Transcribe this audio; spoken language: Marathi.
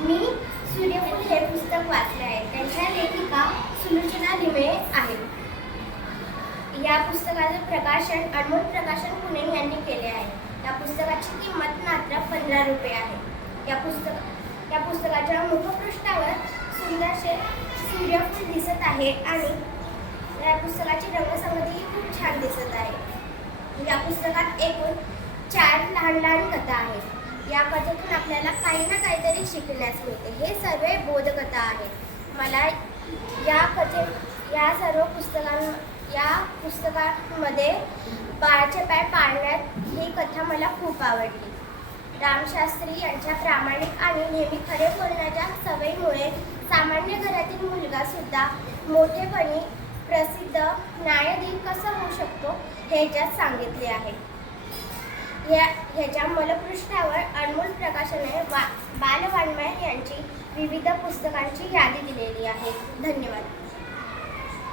मी सूर्यफूल हे पुस्तक वाचले आहे. त्यांच्या लेखिका सुलोचना लिमये आहेत. या पुस्तकाचे प्रकाशन अनमोल प्रकाशन पुणे यांनी केले आहे. या पुस्तकाची किंमत मात्र पंधरा रुपये आहे. या पुस्तक या पुस्तकाच्या मुखपृष्ठावर सुंदरसे सूर्यफूल दिसत आहे आणि या पुस्तकाची रंगसंगती खूप छान दिसत आहे. या पुस्तकात एकूण चार लहान लहान कथा आहेत. या कथेतून आपल्याला काही ना काहीतरी शिकण्यास मिळते. हे सर्व बोधकथा आहेत. मला या कथे या सर्व पुस्तकां या पुस्तकांमध्ये बाळाचे पाय पाळण्यात ही कथा मला खूप आवडली. रामशास्त्री यांच्या प्रामाणिक आणि नेहमी खरे बोलण्याच्या सवयीमुळे सामान्य घरातील मुलगा सुद्धा मोठेपणी प्रसिद्ध न्यायाधीश कसा होऊ शकतो हे ज्यात सांगितले आहे. या ह्याच्या मलपृष्ठावर अनमोल प्रकाशने वा बालवाङ्मय यांची विविध पुस्तकांची यादी दिलेली आहे. धन्यवाद.